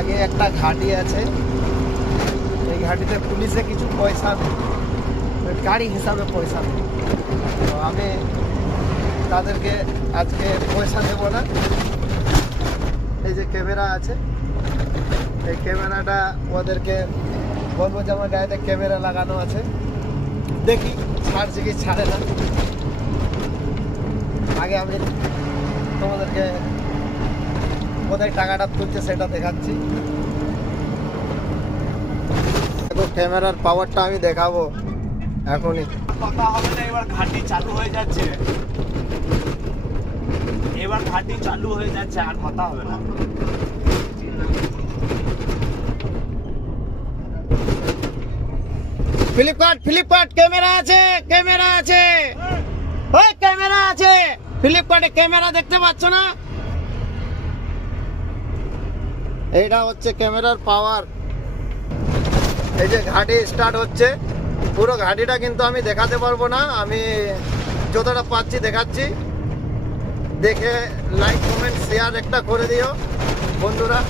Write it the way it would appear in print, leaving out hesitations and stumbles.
আগে একটা ঘাঁটি আছে, এই ঘাঁটিতে পুলিশে কিছু পয়সা নেই, গাড়ি হিসাবে পয়সা নেই। তো আমি তাদেরকে আজকে পয়সা দেবো না। এই যে ক্যামেরা আছে, এই ক্যামেরাটা ওদেরকে বলবো যে আমার গাড়িতে ক্যামেরা লাগানো আছে, দেখি ছাড়ছে কি ছাড়ে না। আগে আমি তোমাদেরকে কোথায় টাকাটা তুলছে সেটা দেখাচ্ছি। দেখো ক্যামেরার পাওয়ারটা আমি দেখাবো এখনই। কথা হবে না, এবার ঘাটি চালু হয়ে যাচ্ছে, এবার ঘাটি চালু হয়ে যাচ্ছে, আর কথা হবে না। ফ্লিপকার্ট ক্যামেরা আছে, ক্যামেরা আছে, ওই ক্যামেরা আছে, ফ্লিপকার্টে ক্যামেরা দেখতে পাচ্ছ না? এইটা হচ্ছে ক্যামেরার পাওয়ার। এই যে ঘাটি স্টার্ট হচ্ছে, পুরো ঘাটিটা কিন্তু আমি দেখাতে পারবো না, আমি যতটা পাচ্ছি দেখাচ্ছি। দেখে লাইক কমেন্ট শেয়ার একটা করে দিও বন্ধুরা।